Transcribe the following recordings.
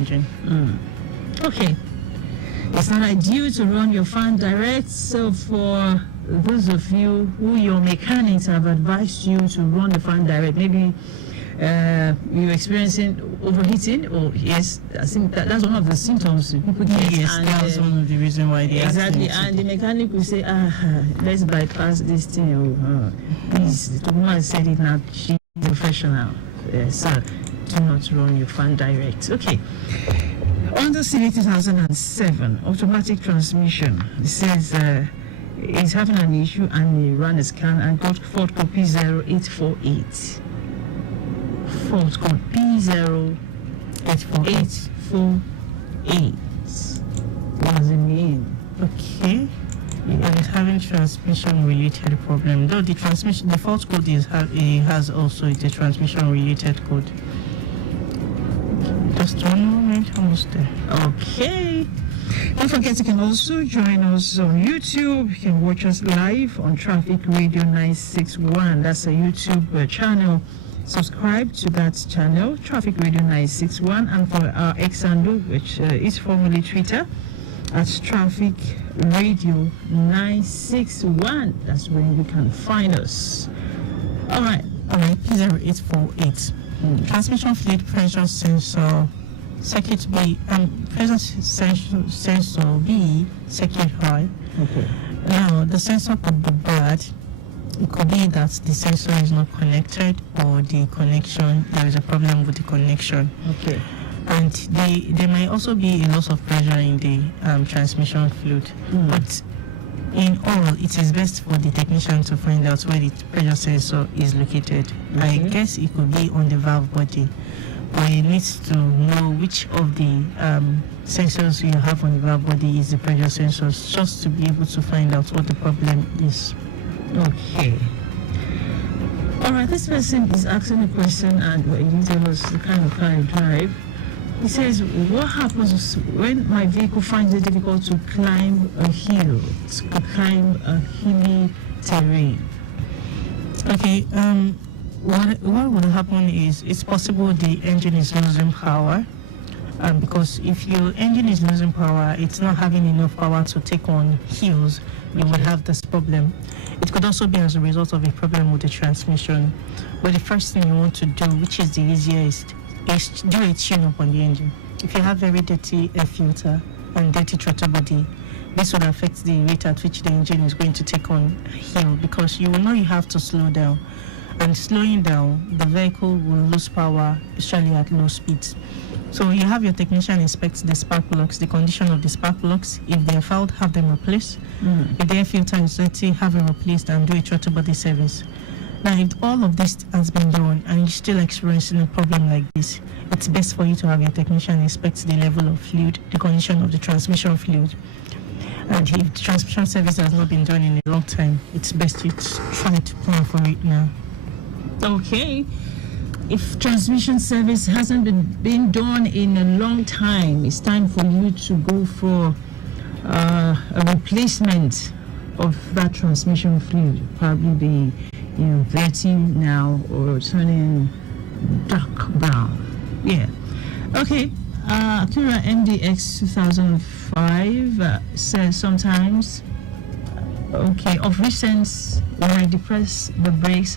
engine. Okay. It's not ideal to run your fan direct, so for those of you who your mechanics have advised you to run the fan direct, maybe you're experiencing overheating, or yes, I think that's one of the symptoms people get. Yes, that's one of the reasons why they exactly. And the mechanic will say, let's bypass this thing. Please, Tokunbo said it now. She's professional, so do not run your fan direct. Okay. Under CV 2007, automatic transmission. It says it's having an issue, and they ran a scan and got fault code P0848. Fault code P0848. What does it mean? Okay. And it's having transmission related problem. Though the fault code has also the transmission related code. Just one moment, almost there. Okay. Don't forget, you can also join us on YouTube. You can watch us live on Traffic Radio 961. That's a YouTube channel. Subscribe to that channel, Traffic Radio 961, and for our X handle, which is formerly Twitter, at Traffic Radio 961. That's where you can find us. All right, P0848. Transmission fluid pressure sensor, circuit B, pressure sensor B, circuit high. okay. Now, the sensor could be bad. It could be that the sensor is not connected, or there is a problem with the connection. Okay. And there might also be a loss of pressure in the transmission fluid. But in all, it is best for the technician to find out where the pressure sensor is located. I guess it could be on the valve body, but he needs to know which of the sensors you have on the valve body is the pressure sensors, just to be able to find out what the problem is. Okay. All right, this person is asking a question, and you tell us the kind of car you drive. He says, what happens when my vehicle finds it difficult to climb a hill, to climb a hilly terrain? Okay, what would happen is, it's possible the engine is losing power. Because if your engine is losing power, it's not having enough power to take on hills, you will have this problem. It could also be as a result of a problem with the transmission. But the first thing you want to do, which is the easiest, is do a tune-up on the engine. If you have very dirty air filter and dirty throttle body, this would affect the rate at which the engine is going to take on hill, because you will know you have to slow down. And slowing down, the vehicle will lose power, especially at low speeds. So you have your technician inspect the spark plugs, the condition of the spark plugs. If they are fouled, have them replaced. If the air filter is dirty, have it replaced and do a throttle body service. Now, if all of this has been done and you're still experiencing a problem like this, it's best for you to have your technician inspect the level of fluid, the condition of the transmission fluid. And if the transmission service has not been done in a long time, it's best you try to plan for it now. Okay. If transmission service hasn't been done in a long time, it's time for you to go for a replacement of that transmission fluid. Probably be, dirty now or turning dark brown. Yeah. Okay. Acura MDX 2005 says sometimes, of recent, when I depress the brakes,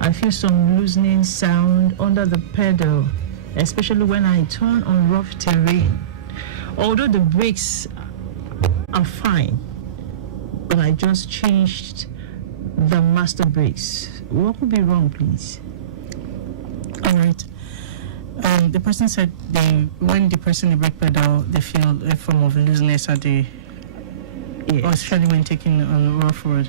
I feel some loosening sound under the pedal, especially when I turn on rough terrain. Although the brakes are fine, but I just changed the master brakes. What could be wrong, please? All right. The person said when they press the brake pedal, they feel a form of looseness at the, or especially when taking on rough road.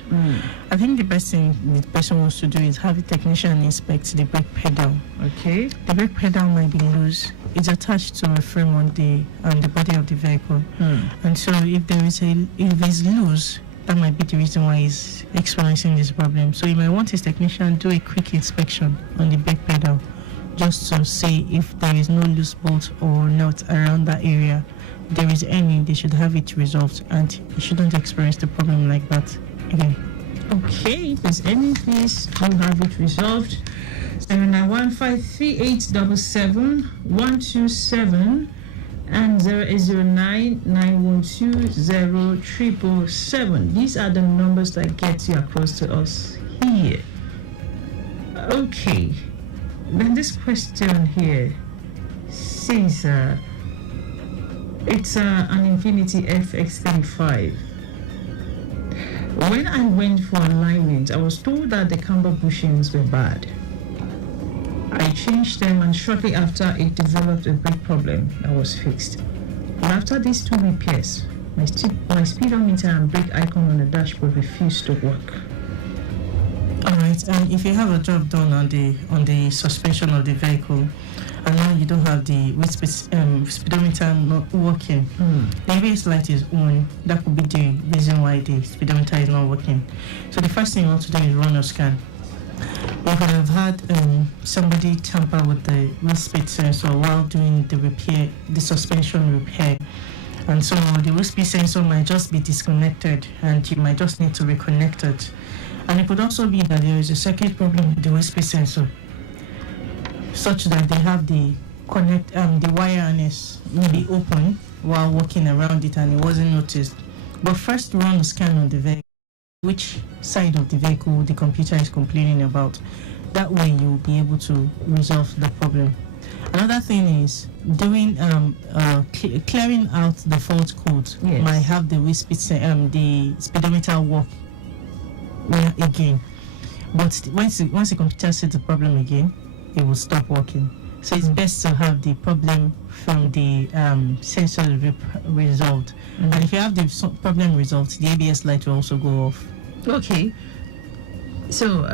I think the best thing the person wants to do is have a technician inspect the brake pedal. Okay. The brake pedal might be loose. It's attached to a frame on the body of the vehicle, and so if it's loose, that might be the reason why he's experiencing this problem. So you might want his technician to do a quick inspection on the brake pedal, just to see if there is no loose bolt or nut around that area. If there is any, they should have it resolved, and you shouldn't experience the problem like that again. Okay, if there's any, please do have it resolved. 09153877 127 and 0809-912-0777. These are the numbers that get you across to us here. Okay, then this question here says it's an Infinity FX35. When I went for alignment, I was told that the camber bushings were bad. I changed them, and shortly after, it developed a brake problem that was fixed. But after these 2 repairs, my speedometer and brake icon on the dashboard refused to work. All right, and if you have a job done on the suspension of the vehicle, and now you don't have the speedometer not working, the ABS light is on. That could be the reason why the speedometer is not working. So the first thing you want to do is run a scan. You could have had somebody tamper with the wheel speed sensor while doing the repair, the suspension repair, and so the wheel speed sensor might just be disconnected, and you might just need to reconnect it. And it could also be that there is a circuit problem with the wheel speed sensor, such that they have the wire harness maybe open while walking around it and it wasn't noticed. But first, run a scan on the vehicle, which side of the vehicle the computer is complaining about. That way you'll be able to resolve the problem. Another thing is doing clearing out the fault code. Yes. Might have the the speedometer work again, but once the computer sees the problem again, it will stop working. So it's best to have the problem from the sensor resolved. And if you have the problem resolved, the ABS light will also go off. Okay. So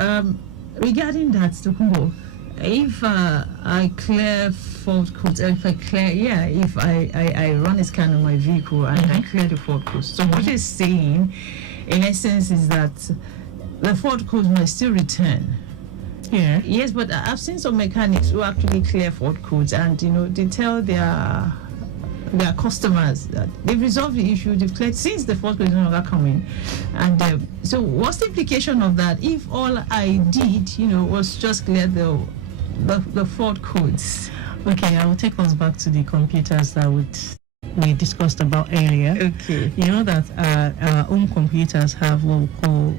regarding that, Tokunbo, if I clear fault codes, if I run a scan on my vehicle and I clear the fault codes, so what it's saying in essence is that the fault codes might still return. Yeah. Yes, but I've seen some mechanics who actually clear fault codes, and they tell their customers that they've resolved the issue, they've cleared since the fault code is no longer coming. And so what's the implication of that if all I did was just clear the fault codes? Okay, I will take us back to the computers that we discussed about earlier. Okay. You know that our own computers have what we call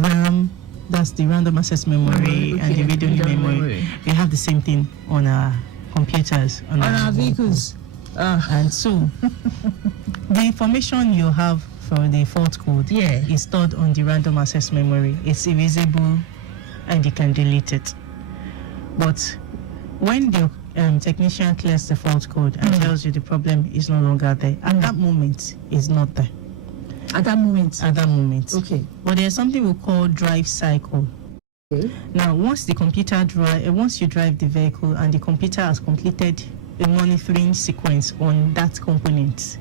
RAM. That's the random access memory, and the read-only memory. We have the same thing on our computers, on our vehicles. And so the information you have for the fault code is stored on the random access memory. It's erasable and you can delete it. But when the technician clears the fault code and tells you the problem is no longer there, at that moment it's not there. At that moment. Okay. But there's something we call drive cycle. Okay. Now, once you drive the vehicle and the computer has completed a monitoring sequence on that component,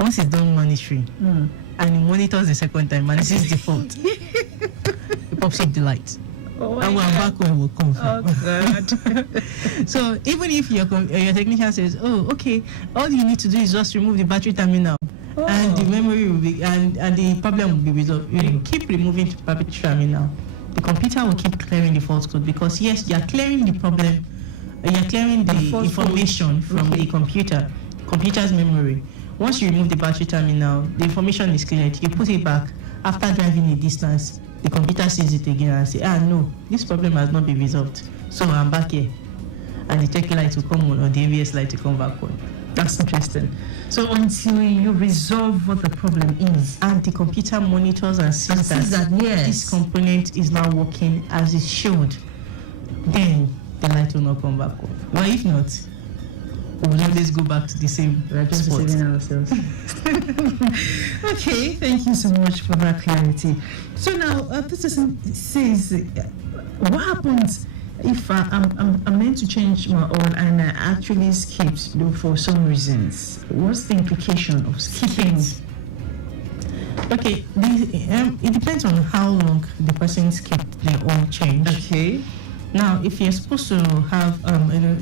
once it's done monitoring and it monitors the second time and it sees the fault, it pops up the light. Oh, and we're back where we'll come from. Oh, God. So even if your technician says, oh, okay, all you need to do is just remove the battery terminal, and the memory will be, and the problem will be resolved. You keep removing the battery terminal, the computer will keep clearing the fault code, because yes, you are clearing the problem, you are clearing the information from the computer's memory. Once you remove the battery terminal, the information is cleared. You put it back. After driving a distance, the computer sees it again and say, no, this problem has not been resolved, so I'm back here. And the check light will come on, or the ABS light will come back on. That's interesting. So until you resolve what the problem is, and the computer monitors and sees that this component is now working as it should, then the light will not come back on. But if not, we'll always go back to the same spot. Ourselves. Okay, thank you so much for that clarity. So now, this person says, what happens if I'm meant to change my oil and I actually skipped for some reasons? What's the implication of skipping? Okay, it depends on how long the person skipped the oil change. Okay. Now, if you're supposed to have,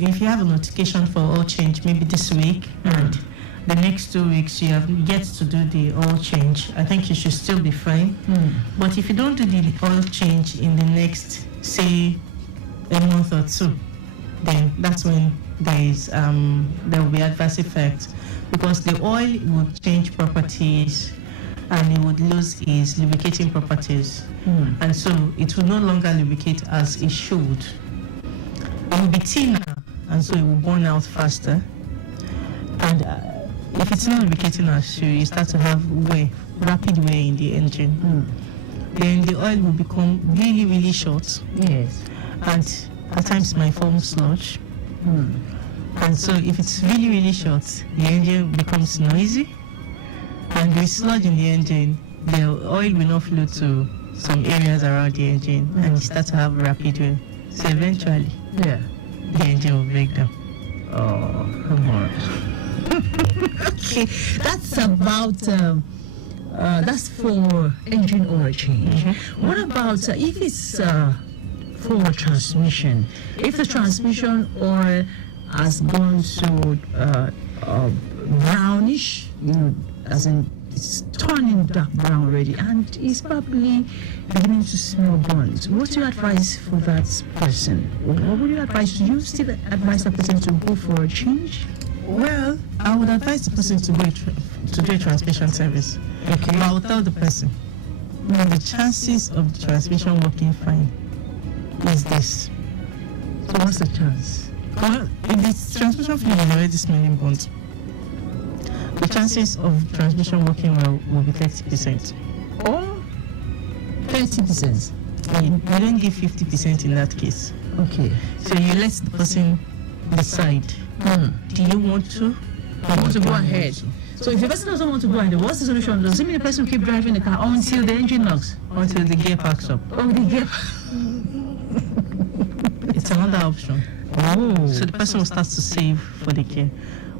if you have a notification for oil change maybe this week and the next 2 weeks you have yet to do the oil change, I think you should still be fine. But if you don't do the oil change in the next, say, a month or two, then that's when there will be adverse effects because the oil would change properties and it would lose its lubricating properties. And so it will no longer lubricate as it should. It will be thinner, and so it will burn out faster. And if it's not lubricating as should, you start to have rapid wear in the engine. Then the oil will become really, really short. Yes. And at times might form sludge. And so if it's really, really short, the engine becomes noisy. And with sludge in the engine, the oil will not flow to some areas around the engine, and you start to have rapid wear. So eventually, the engine will break down. Oh, come on. Okay, that's about that's for engine oil change. What about if it's for transmission? If the transmission oil has gone so brownish, as in it's turning dark brown already, and it's probably beginning to smell burnt. What do you advise for that person? What would you advise? Do you still advise that person to go for a change? Well, I would advise the person to go to do a transmission service. Okay. But I will tell the person, the chances of the transmission working fine is this. So what's the chance? Well, if the transmission fluid is already smelling burnt, the chances of transmission working well will be 30%. Or 30%? You don't give 50% in that case. Okay. So you let the person decide. Do you want to? I want to go ahead. So if the person doesn't want to go ahead, what's the solution? Does it mean the person will keep driving the car until the engine knocks? Until the gear packs up. Oh, the gear. It's another option. Oh. So the person will start to save for the gear.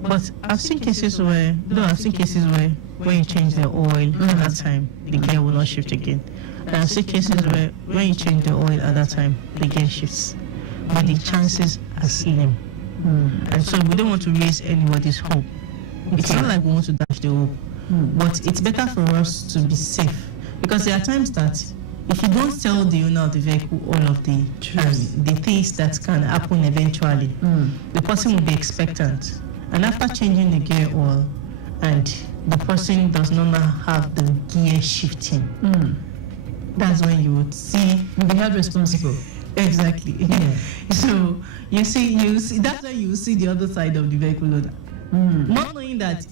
But I've seen cases where when you change the oil at that time, the gear will not shift again. And I've seen cases where when you change the oil at that time, the gear shifts. But the chances are slim. And so we don't want to raise anybody's hope. It's not like we want to dash the hope. But it's better for us to be safe. Because there are times that if you don't tell the owner of the vehicle all of the things that can happen eventually, the person will be expectant. And after changing the gear oil, and the person does not have the gear shifting, that's when you would see you'll be held responsible. Exactly. Yeah. So you see, that's when you see the other side of the vehicle owner, not knowing that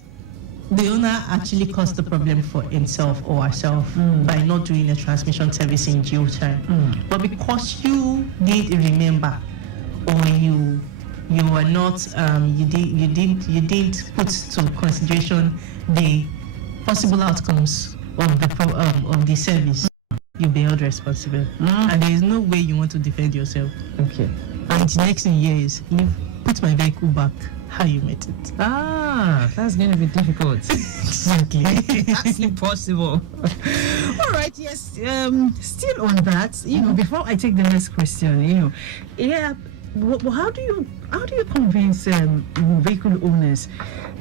the owner actually caused the problem for himself or herself by not doing a transmission service in due time. But because you did remember, or you were not, you didn't put to consideration the possible outcomes of the service, you'll be held responsible. And there is no way you want to defend yourself. Okay. And the next thing here is, put my vehicle back how you met it. That's going to be difficult. Exactly. That's impossible. All right, yes. Still on that, before I take the next question, how do you convince vehicle owners,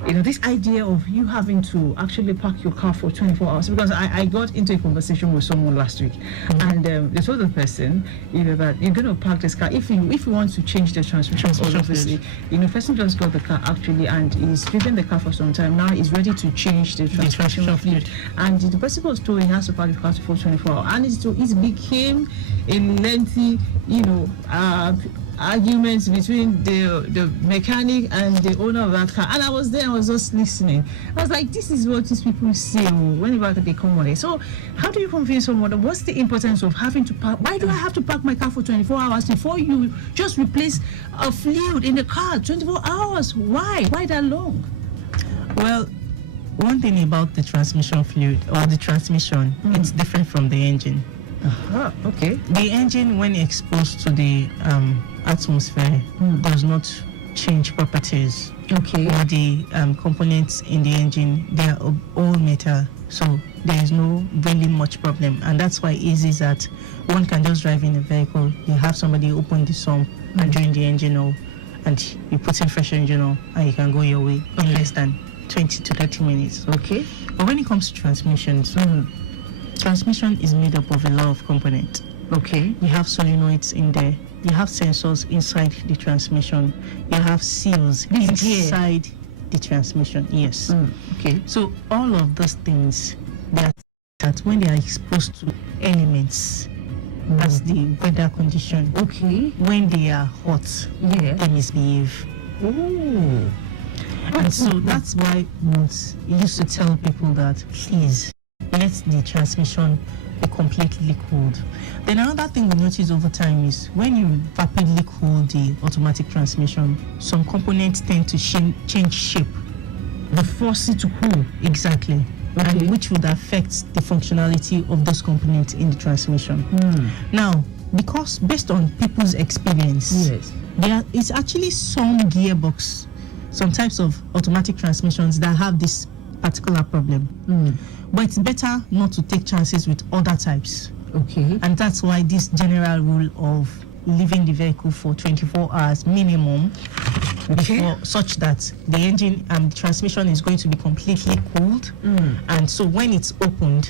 this idea of you having to actually park your car for 24 hours? Because I got into a conversation with someone last week, and they told the person, that you're going to park this car if you want to change the transmission. Obviously, the person just got the car actually, and he's driven the car for some time now. He's ready to change the transmission fluid, and the person was told he has to park the car for 24 hours, and it became a lengthy, arguments between the mechanic and the owner of that car. And I was there, I was just listening. I was like, this is what these people say whenever they come on it. So how do you convince someone? What's the importance of having to park? Why do I have to park my car for 24 hours before you just replace a fluid in the car? 24 hours? Why that long? Well, one thing about the transmission fluid or the transmission, it's different from the engine. Okay. The engine, when exposed to the atmosphere, does not change properties. Okay. Or the components in the engine, they are all metal, so there is no really much problem. And that's why it is that one can just drive in a vehicle, you have somebody open the sump and drain the engine oil, and you put in fresh engine oil, and you can go your way in less than 20 to 30 minutes. Okay. But when it comes to transmissions, transmission is made up of a lot of components. Okay. You have solenoids in there. You have sensors inside the transmission. You have seals inside the transmission. Yes. Okay. So all of those things that when they are exposed to elements as the weather condition, Okay. when they are hot, they misbehave. Oh. And so that's why we used to tell people that please let the transmission be completely cooled. Then another thing we notice over time is when you rapidly cool the automatic transmission, some components tend to change shape. The force it to cool. Exactly. Okay. And which would affect the functionality of those components in the transmission. Now, because based on people's experience, there is actually some gearbox, some types of automatic transmissions that have this particular problem. But it's better not to take chances with other types. Okay. And that's why this general rule of leaving the vehicle for 24 hours minimum, before, such that the engine and the transmission is going to be completely cooled. And so when it's opened,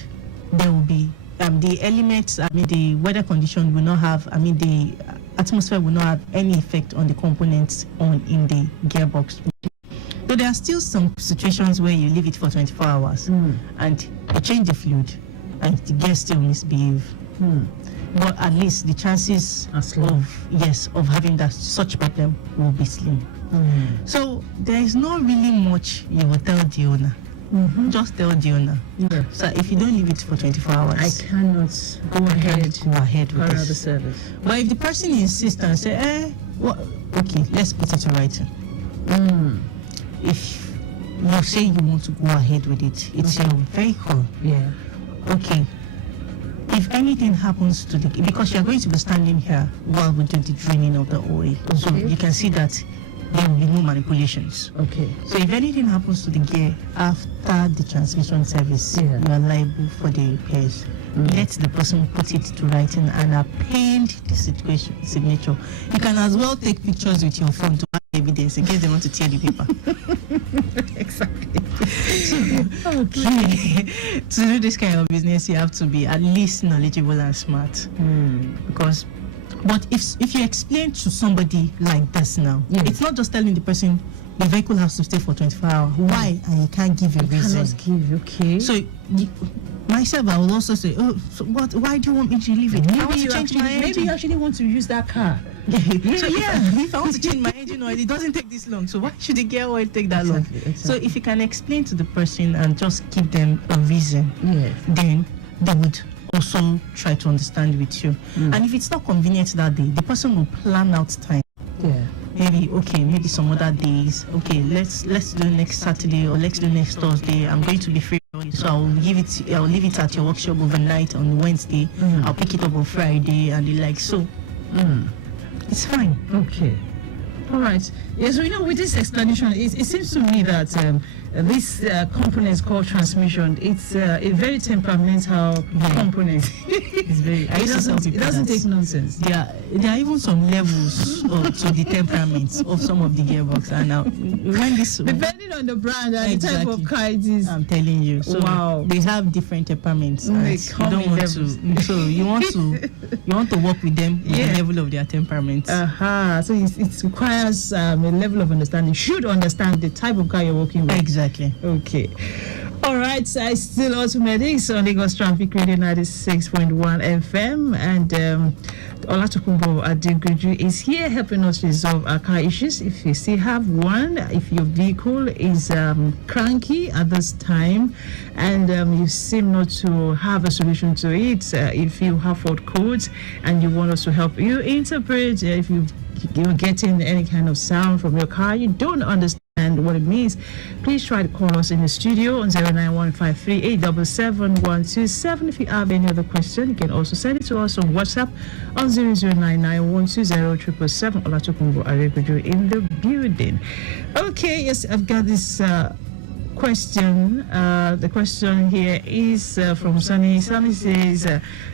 there will be the elements, the weather condition will not have, the atmosphere will not have any effect on the components in the gearbox. So there are still some situations where you leave it for 24 hours and you change the fluid and the gear still misbehave. But at least the chances of having such problem will be slim. So there is not really much you will tell the owner. Just tell the owner. So if you don't leave it for 24 hours, I cannot go ahead with the service. But if the person insists and say, okay, let's put it to writing. If you say you want to go ahead with it, it's your vehicle. Okay. If anything happens to because you're going to be standing here while we do the draining of the oil, so you can see that there will be no manipulations. Okay. So if anything happens to the gear after the transmission service, you are liable for the repairs. Let the person put it to writing and append the signature. You can as well take pictures with your phone to have evidence in case they want to tear the paper. Exactly. To do this kind of business, you have to be at least knowledgeable and smart. But if you explain to somebody like this now, it's not just telling the person the vehicle has to stay for 24 hours. Why? And you can't give a reason. Okay. So myself, I will also say, so why do you want me to leave it? I want to change my engine. Maybe you actually want to use that car. So if I want to change my engine oil, it doesn't take this long. So why should the gear oil take that long? So if you can explain to the person and just give them a reason, then they would also try to understand with you. And if it's not convenient that day, the person will plan out time. Maybe some other days. Okay, let's do next Saturday or let's do next Thursday. I'm going to be free, so I'll leave it at your workshop overnight on Wednesday. I'll pick it up on Friday and the like. So it's fine. Okay. All right. Yes, so with this explanation, it seems to me that this component called transmission, it's a very temperamental component. It's very. It doesn't take nonsense. There are even some levels to the temperaments of some of the gearbox. And now, when this depending on the brand and the type of car it is, I'm telling you. So they have different temperaments. They you don't want to. So you want to work with them at the level of their temperaments. So it requires a level of understanding. Should understand the type of car you're working with. Exactly. Okay. All right, so I still AUTOMEDICS on Lagos Traffic Radio 96.1 FM, and Tokunbo Adegoju is here helping us resolve our car issues. If you still have one, if your vehicle is cranky at this time and you seem not to have a solution to it, if you have fault codes and you want us to help you interpret, if you're getting any kind of sound from your car, you don't understand what it means, please try to call us in the studio on 09153877127. If you have any other question, you can also send it to us on WhatsApp on 00991207777. Tokunbo Adegoju in the building. Okay, yes, I've got this question. The question here is from Sunny. Sunny says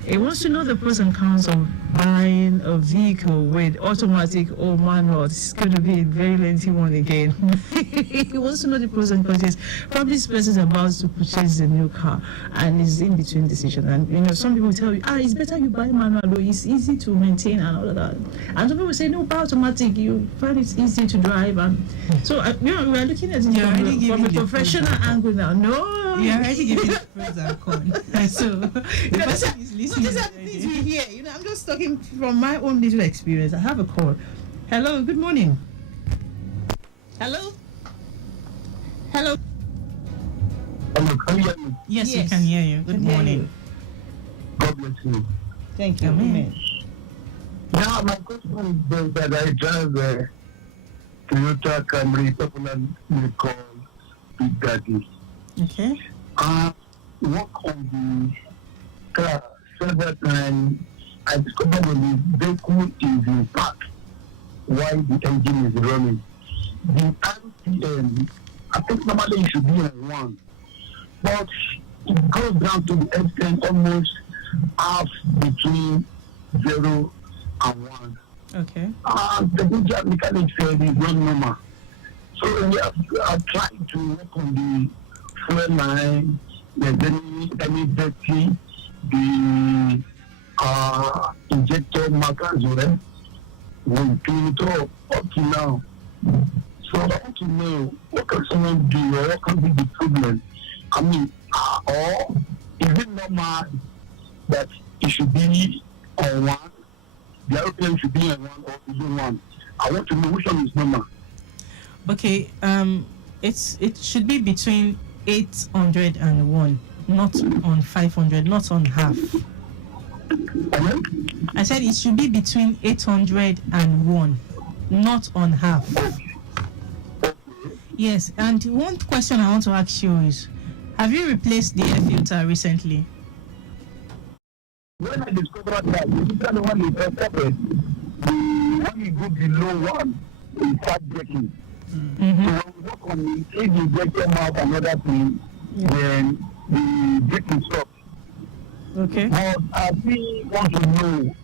he wants to know the pros and cons of buying a vehicle with automatic or manual. This is going to be a very lengthy one again. He wants to know the pros and cons. Yes, probably this person is about to purchase a new car and is in between decision. And some people tell you, it's better you buy manual. Though it's easy to maintain and all of that. And some people say, no, buy automatic. You find it easy to drive. And so we are looking at it from a professional angle now. No, you're already giving the pros and cons. So the person is listening. These are the things we hear. I'm just talking from my own little experience. I have a call. Hello, good morning. Hello. Hello, can you hear me? Yes, we can hear you. Good morning. God bless you. Thank you. Amen. Now, my question is that I drive a Toyota Camry, popularly called Big Daddy. Okay. I work on the car several times. I discovered when the vehicle is in park while the engine is running. The RPM, I think normally it should be on 1, but it goes down to the extent almost half between 0 and 1. Okay. The good mechanic said it's not normal. So we have tried to work on the fuel line, there's any dirty, the injector mark as well. We clean it up to now. So I want to know what can someone do or what can be the problem? I mean, or is it normal that it should be on 1? The airplane should be on 1 or is it 1? I want to know which one is normal. Okay. It should be between 800 and 1, not on 500, not on half. I said it should be between 800 and 1, not on half. Yes, and one question I want to ask you is, have you replaced the air filter recently? When I discovered that, you the one you covered, when you go below 1, you start breaking. Mm-hmm. So when we work on the, if you break them out another thing, then the breaking stops. Okay. But I really want to know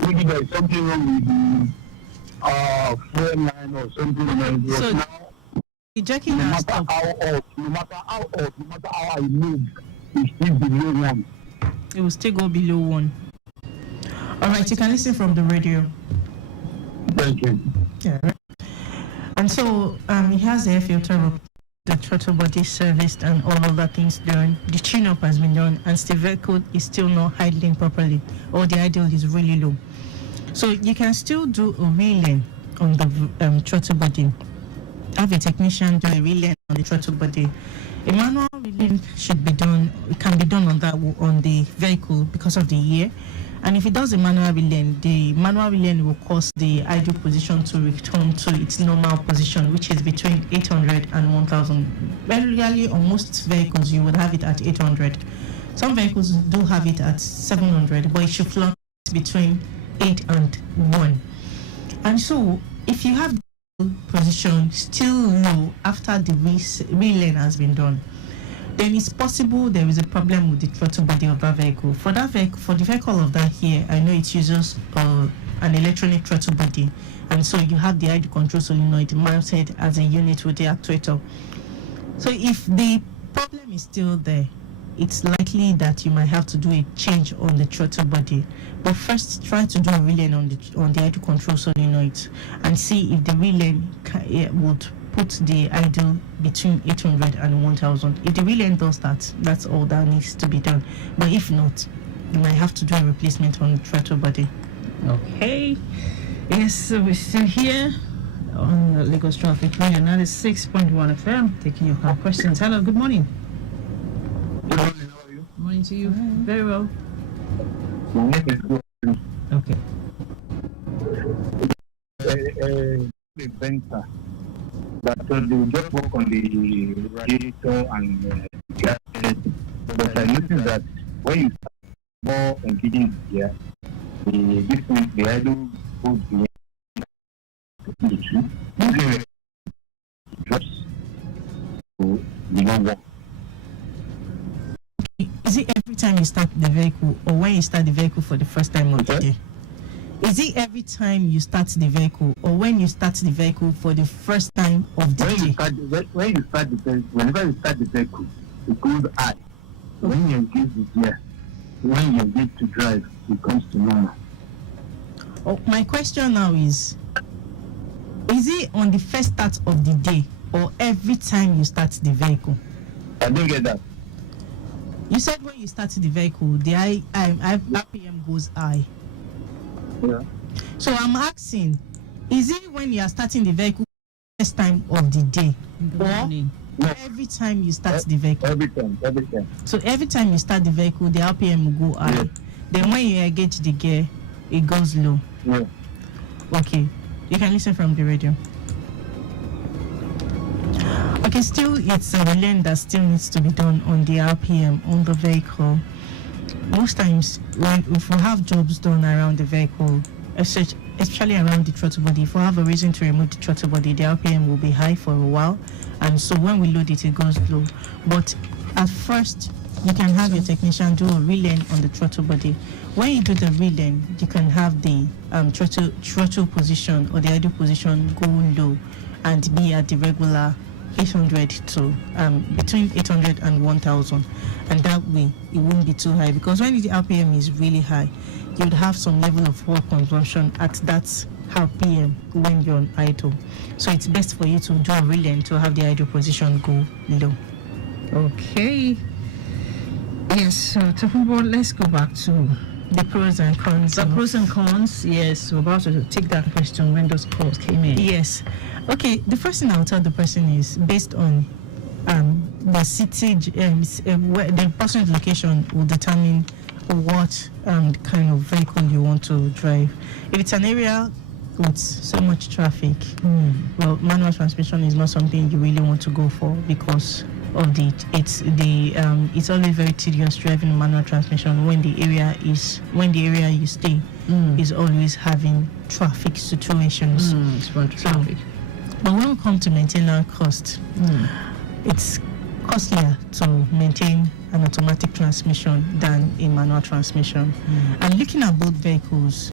maybe there is something wrong with the fuel line or something like that. So now, the jacking no has matter stopped. no matter how I move, it's still below 1. It will still go below 1. All right, you can listen from the radio. Thank you. Yeah. Right. And so he has the air filter, the throttle body serviced, and all of that things done. The tune-up has been done, and the vehicle is still not idling properly, or the idle is really low. So you can still do a relay on the throttle body. Have a technician do a relay on the throttle body. A manual relay should be done. It can be done on the vehicle because of the year. And if it does a manual relay, the manual relay will cause the idle position to return to its normal position, which is between 800 and 1000. Very rarely, on most vehicles, you would have it at 800. Some vehicles do have it at 700, but it should fluctuate between 8 and 1. And so, if you have the position still low after the relay has been done, then it's possible there is a problem with the throttle body of that vehicle. For the vehicle of that here, I know it uses an electronic throttle body, and so you have the idle control solenoid mounted as a unit with the actuator. So if the problem is still there, it's likely that you might have to do a change on the throttle body. But first, try to do a relay on the idle control solenoid and see if the relay would put the idle between 800 and 1000. If the relay does that, that's all that needs to be done. But if not, you might have to do a replacement on the throttle body. Okay. Yes, so we're still here on the Lagos Traffic Radio 96.1 FM, taking your call questions. Hello, good morning. Good morning, how are you? Morning to you. Very well. My name is Gordon. Okay. A Benza that they just work on the radiator and gas. But I noticed that when you start more engaging here, the idle goes behind the two. Drops. So they don't work. Is it every time you start the vehicle, or when you start the vehicle for the first time of the Okay. day? Is it every time you start the vehicle, or when you start the vehicle for the first time of the When day? you start the vehicle, whenever you start the vehicle, it goes high. When you engage the gear, when you engage to drive, it comes to normal. Oh, my question now is it on the first start of the day, or every time you start the vehicle? I didn't get that. You said when you start the vehicle, the RPM goes high. Yeah. So I'm asking, is it when you are starting the vehicle first time of the day, or Morning. No, every time you start the vehicle? every time. So every time you start the vehicle, the RPM will go high. Yeah. Then when you engage the gear, it goes low. Yeah. Okay, you can listen from the radio. Okay, still it's a relay that still needs to be done on the RPM on the vehicle. Most times, if we have jobs done around the vehicle, especially around the throttle body, if we have a reason to remove the throttle body, the RPM will be high for a while, and so when we load it, it goes low. But at first, you can have your technician do a relay on the throttle body. When you do the relay, you can have the throttle position or the idle position go low and be at the regular 800 to between 800 and 1000, and that way it won't be too high, because when the RPM is really high, you would have some level of fuel consumption at that RPM when you're on idle. So it's best for you to do a relay to have the idle position go low. Okay. Yes, so Tokunbo, let's go back to The pros and cons. the pros and cons. Yes, we're about to take that question when those calls came in. Yes. Okay, the first thing I'll tell the person is based on the city, where the person's location will determine what kind of vehicle you want to drive. If it's an area with so much traffic, well, manual transmission is not something you really want to go for, because of it's always very tedious driving a manual transmission when the area you stay is always having traffic situations. It's for traffic. But when we come to maintenance cost, it's costlier to maintain an automatic transmission than a manual transmission. And looking at both vehicles,